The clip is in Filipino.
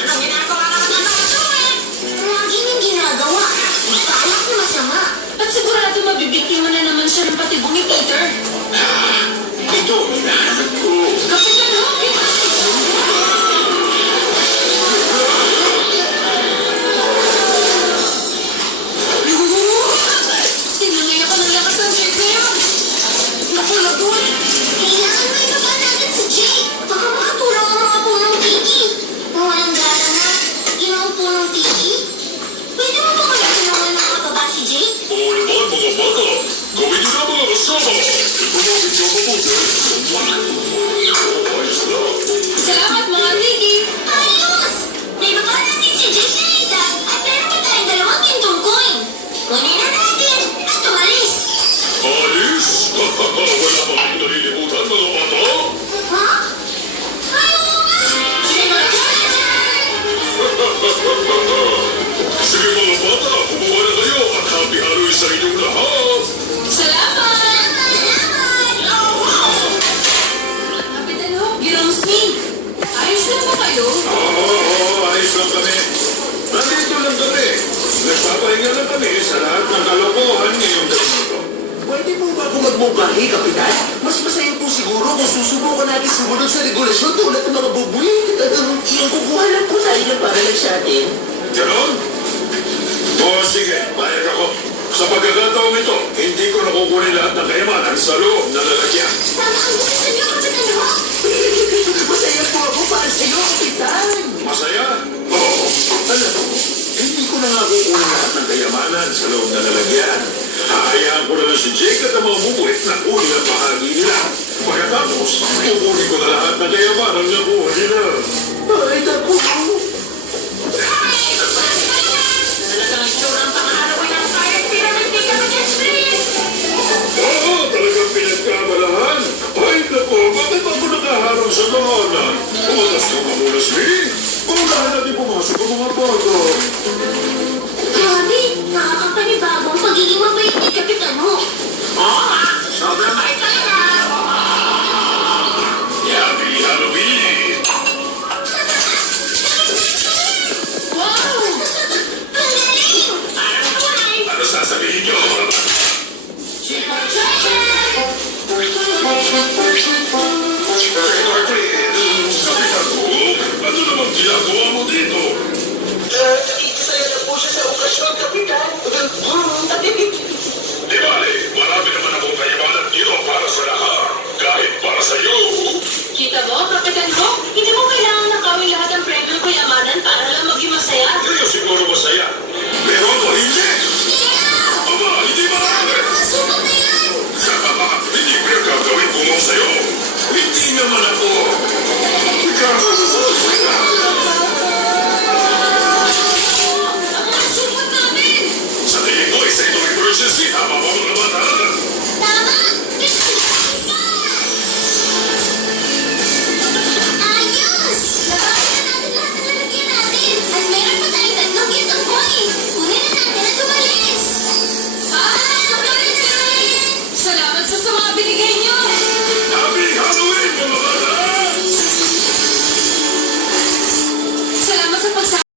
Anong ginagawa naman ng mga ito eh? Lagi niyang ginagawa. Nagpaalam na masama. At sigurado mabibiktima na naman siya ng patibong ni Peter. Ito ang hinahanap ko. Kapitan Hook! Tinangay ako ng lakas ng jeep na yun. Naku, lagot. Kailangan mo ibaba natin si Jake. Baka makatulong ang mga punong tiki. Mawalang gala na. Ginawang punong tiki. Pwede mo ba kaya tulungan na makababa si Jake? Oo naman mga bata. Gawin niyo na mga kasama. Ipumapit niyo mabuti. Ayos na. Salamat mga tiki. Ayos! Naibaba natin si Jake sa ita at meron pa tayong dalawang gintong coin. Kunin na natin at umalis. Alis? Wala pa kayong nalilimutan mga bata? Ha? Ay, oo nga! Sige mga bata, bumaba na kayo at happy Halloween sa inyong lahat. Salamat! Salamat! Kapitan Hook, Ginoong Smith. Ayos na ba kayo? Oo, ayos lang kami. Nandito lang kami. Nagpapahinga lang kami sa lahat ng kalokohan ngayong gabi ito. Pwede po ba kung magmungkahi, Kapitan? Mas masaya po siguro kung susubukan natin sumunod sa regulasyon tulad ng mga bubuy. Yung kukuha lang po tayo ng para lang sa atin. Ganon? Oo, sige, bayag ako. Sa pagkakataong ito, hindi ko nakukunin lahat ng kayamanan sa loob na lalagyan. Tama ang gusto niyo, Kapitan Hook. Masaya po ako para sa iyo, Kapitan. Masaya? Oo. Alam mo, hindi ko na nga kukunin lahat ng kayamanan sa loob na lalagyan. Hahayaan ko na lang si Jake at ang mga bubuit na kunin ang bahagi nila. Pagkatapos, kukunin ko na lahat ng kayamanan na kuha nila. Ay, naku. Talagang itsura ang pang-Halloween ng Fire Pyramid ni Kapitan Smith! Oo, talagang pinagkamalahan. Ay, naku, bakit ako nakaharang sa tahanan? Umatas ka pa muna, Smith. Paunahan natin pumasok ang mga bata. Grabe, nakakapanibago ang pagiging mabait